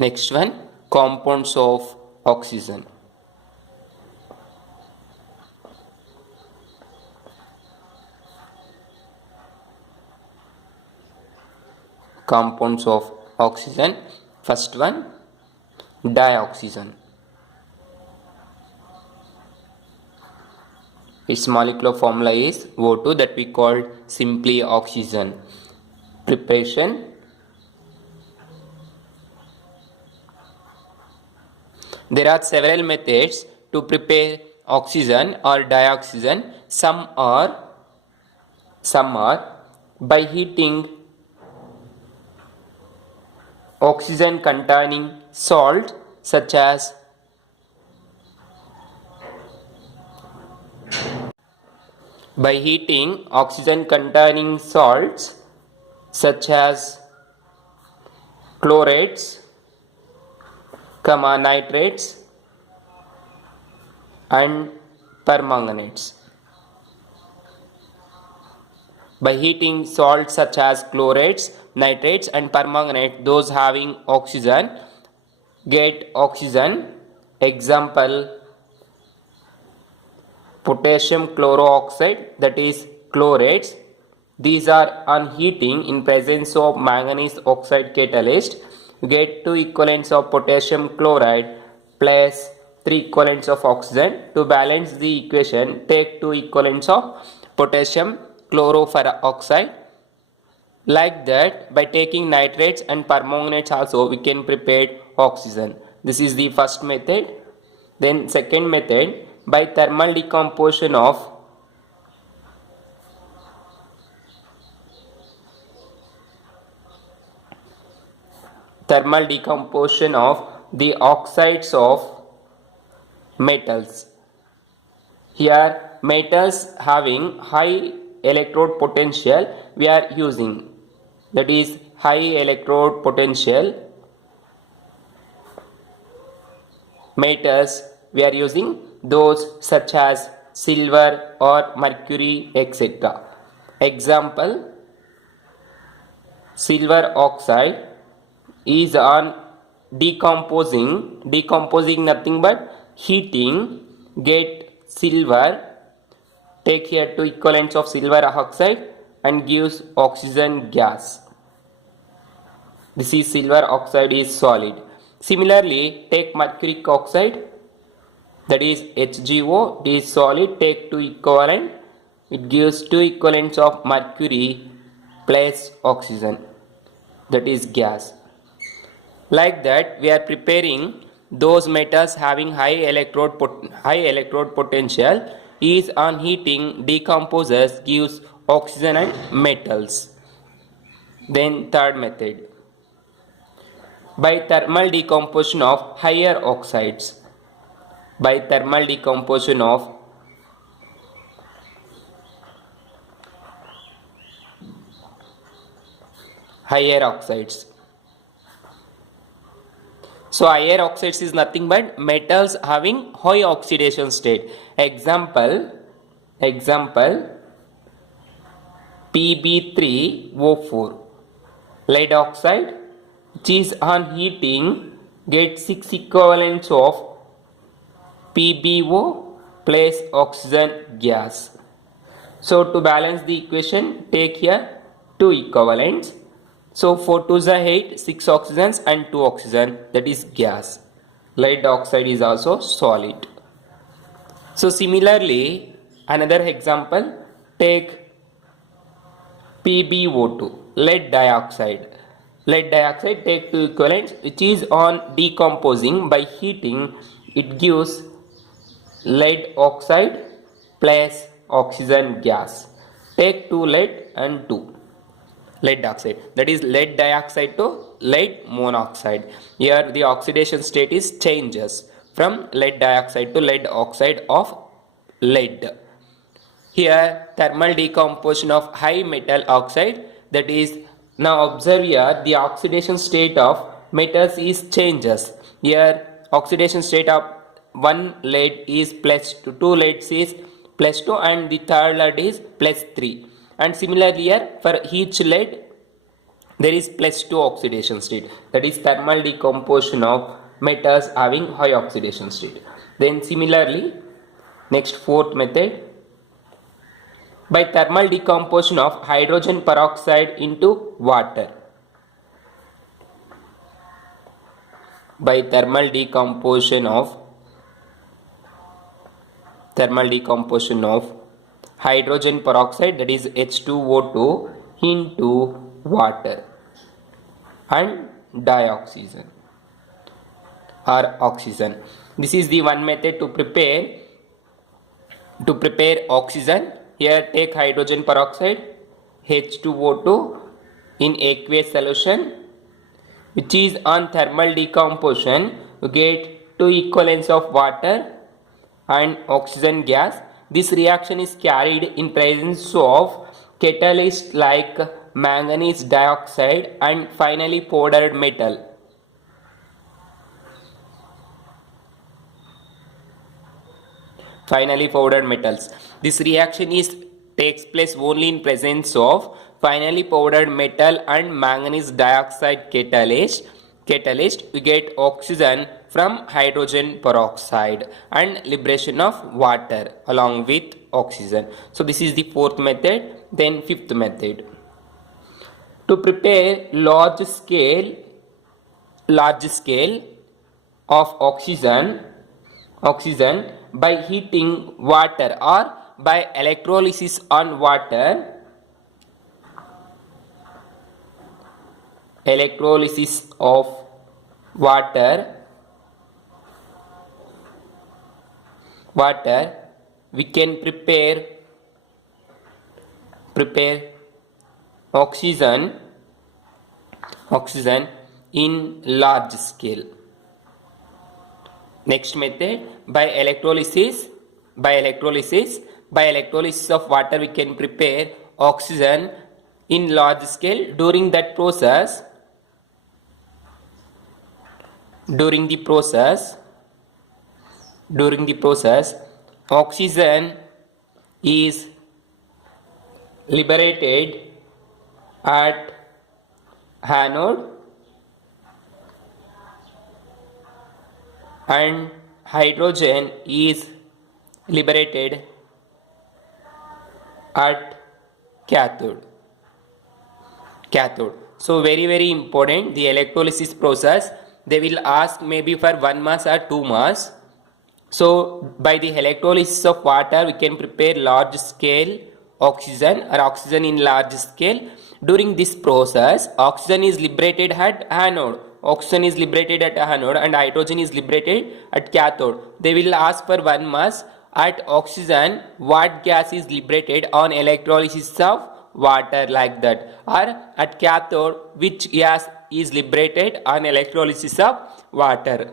Next one, compounds of oxygen. Compounds of oxygen. First one, dioxygen. Its molecular formula is O2, that we called simply oxygen. Preparation. There are several methods to prepare oxygen or dioxygen. Some are by heating oxygen containing salt such as chlorates, nitrates and permanganates. By heating salts such as chlorates, nitrates and permanganate, those having oxygen get oxygen. Example, potassium chloroxide, that is chlorates. These are on heating in presence of manganese oxide catalyst, you get 2 equivalents of potassium chloride plus 3 equivalents of oxygen. To balance the equation, take 2 equivalents of potassium chloroperoxide. Like that, by taking nitrates and permanganates also, we can prepare oxygen. This is the first method. Then second method, by thermal decomposition of the oxides of metals. Here metals having high electrode potential we are using, that is high electrode potential metals we are using, those such as silver or mercury, etc. Example, silver oxide is on decomposing nothing but heating, get silver, take here 2 equivalents of silver oxide and gives oxygen gas. This is silver oxide is solid. Similarly, take mercuric oxide, that is HgO, it is solid, take 2 equivalent, it gives 2 equivalents of mercury plus oxygen, that is gas. Like that, we are preparing those metals having high electrode potential, is on heating decomposes, gives oxygen and metals. Then third method, by thermal decomposition of higher oxides. By thermal decomposition of higher oxides. So higher oxides is nothing but metals having high oxidation state. Example Pb3O4, lead oxide, which is on heating get 6 equivalents of PbO plus oxygen gas. So to balance the equation, take here 2 equivalents. So 4 2s are 8, 6 oxygens and 2 oxygen, that is gas. Lead oxide is also solid. So similarly, another example, take PbO2, lead dioxide. Lead dioxide, take 2 equivalents, which is on decomposing. By heating, it gives lead oxide plus oxygen gas. Take 2 lead and 2 lead oxide, that is lead dioxide to lead monoxide. Here the oxidation state is changes from lead dioxide to lead oxide of lead. Here thermal decomposition of high metal oxide, that is, now observe here the oxidation state of metals is changes. Here oxidation state of one lead is +2, 2 leads is +2 and the third lead is +3. And similarly here for each lead there is +2 oxidation state, that is thermal decomposition of metals having high oxidation state. Then similarly, next fourth method, by thermal decomposition of hydrogen peroxide into water. By thermal decomposition of hydrogen peroxide, that is H2O2, into water and dioxygen or oxygen. This is the one method to prepare oxygen. Here take hydrogen peroxide, H2O2, in aqueous solution, which is on thermal decomposition, you get 2 equivalents of water and oxygen gas. This reaction is carried in presence of catalyst like manganese dioxide and finely powdered metal. Finally powdered metals. This reaction takes place only in presence of finely powdered metal and manganese dioxide catalyst. We get oxygen from hydrogen peroxide and liberation of water along with oxygen. So this is the fourth method. Then fifth method, to prepare large scale of oxygen by heating water or by electrolysis on water. Electrolysis of water, we can prepare oxygen in large scale. Next method, by electrolysis of water, we can prepare oxygen in large scale. During the process, oxygen is liberated at anode and hydrogen is liberated at cathode. So very important, the electrolysis process, they will ask maybe for 1 mass or 2 mass. So by the electrolysis of water, we can prepare large scale oxygen or oxygen in large scale. During this process, oxygen is liberated at anode and hydrogen is liberated at cathode. They will ask for 1 mass. At oxygen, what gas is liberated on electrolysis of water, like that, or at cathode, which gas is liberated on electrolysis of water.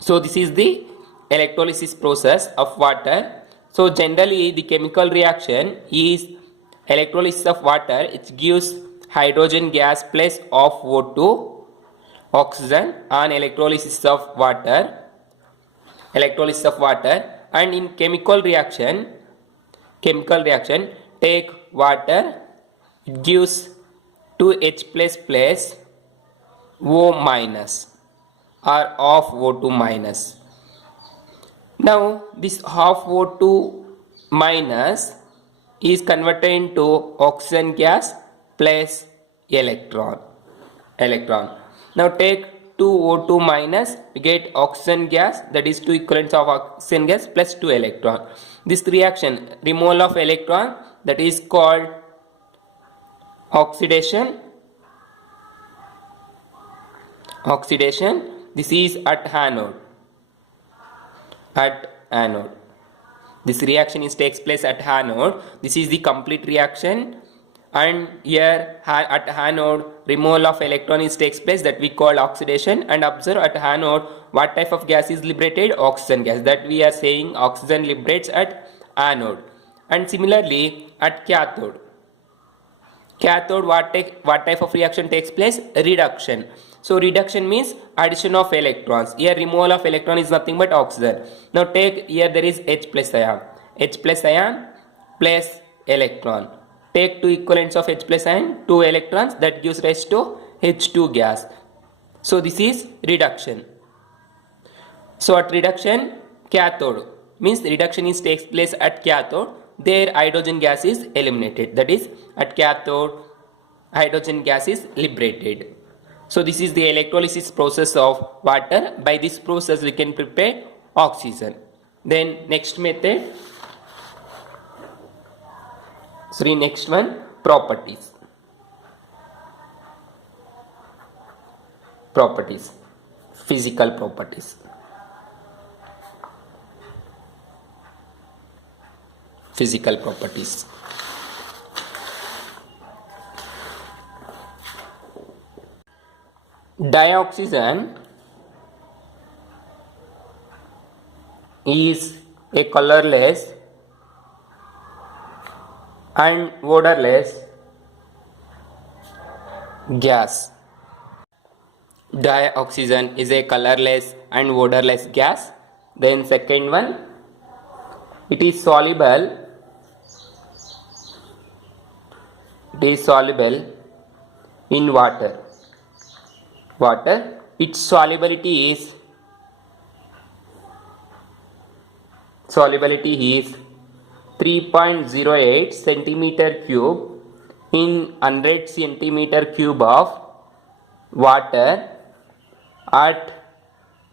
So this is the electrolysis process of water. So generally the chemical reaction is electrolysis of water. It gives hydrogen gas plus of O2 oxygen on electrolysis of water. And in chemical reaction, take water, it gives 2H plus O minus or of O2 minus. Now this half O2 minus is converted into oxygen gas plus electron. Now take 2 O2 minus, we get oxygen gas, that is 2 equivalents of oxygen gas plus 2 electron. This reaction, removal of electron, that is called oxidation. This is at anode. This reaction takes place at anode. This is the complete reaction. And here at anode, removal of electron takes place, that we call oxidation. And observe at anode what type of gas is liberated, oxygen gas, that we are saying oxygen liberates at anode. And similarly at cathode, what type of reaction takes place, reduction. So reduction means addition of electrons. Here removal of electron is nothing but oxygen. Now take, here there is H plus ion plus electron. take two equivalents of H plus and two electrons, that gives rise to H2 gas. So this is reduction. So at reduction, cathode means reduction takes place at cathode. There hydrogen gas is eliminated. That is, at cathode hydrogen gas is liberated. So this is the electrolysis process of water. By this process we can prepare oxygen. Then next method. Next one, properties. Properties, physical properties. Physical properties. Dioxygen is a colorless and odorless gas. Dioxygen is a colorless and odorless gas. Then second one, it is soluble. It is soluble in water. Water. Its solubility is 3.08 centimeter cube in 100 centimeter cube of water at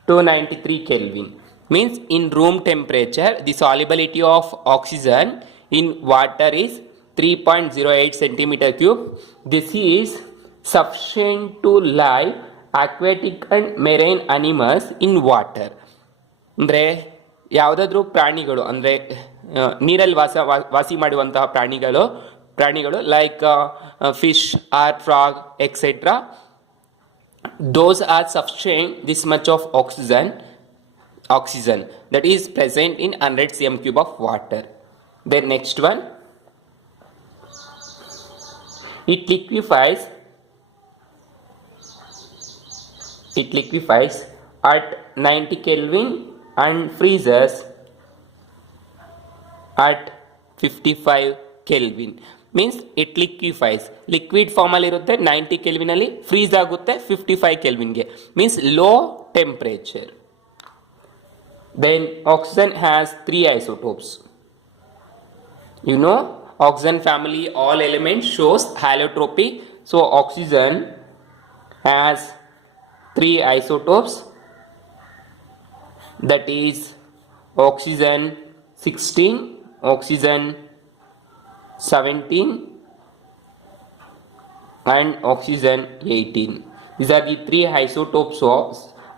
293 Kelvin. Means in room temperature the solubility of oxygen in water is 3.08 centimeter cube. This is sufficient to live aquatic and marine animals in water. ಅಂದರೆ ಯಾವುದಾದ್ರೂ ಪ್ರಾಣಿಗಳು ಅಂದರೆ ನೀರಲ್ಲಿ ವಾಸಿ ಮಾಡುವಂತಹ ಪ್ರಾಣಿಗಳು like fish or frog etcetera, those are sufficient this much of oxygen that is present in 100 cm cube of water. Then next one, it liquefies at 90 Kelvin and freezes at 55 Kelvin. Means it liquefies, liquid form ಅಲ್ಲಿ ಇರುತ್ತೆ 90 kelvin ಅಲ್ಲಿ, freeze ಆಗುತ್ತೆ 55 ಕೆಲ್ವಿನ್ಗೆ, means low temperature. Then oxygen has 3 isotopes. You know, oxygen family all elements shows halotropy. So oxygen has 3 isotopes, that is oxygen 16, oxygen 17 and oxygen 18. These are the 3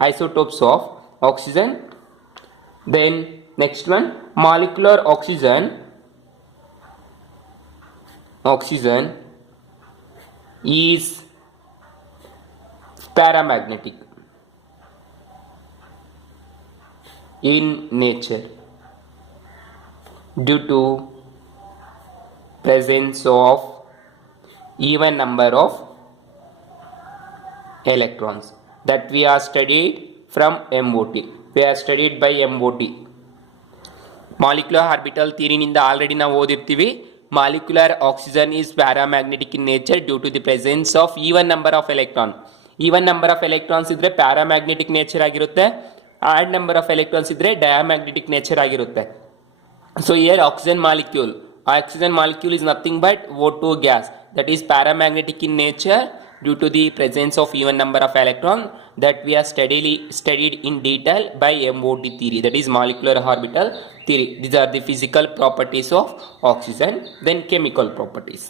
isotopes of oxygen. Then next one, molecular oxygen is paramagnetic in nature due to presence of even number of electrons that we are studied from MOT. We are studied by MOT. Molecular orbital theory ನಿಂದ already ನಾವು ಓದಿರ್ತೀವಿ. Molecular oxygen is paramagnetic in nature due to the presence of even number of electron. Even number of electrons ಇದ್ರೆ paramagnetic nature ಆಗಿರುತ್ತೆ, odd number of electrons ಇದ್ರೆ diamagnetic nature ಆಗಿರುತ್ತೆ. So here oxygen molecule is nothing but O2 gas, that is paramagnetic in nature due to the presence of even number of electron that we are studied in detail by MOT theory, that is molecular orbital theory. These are the physical properties of oxygen. Then chemical properties.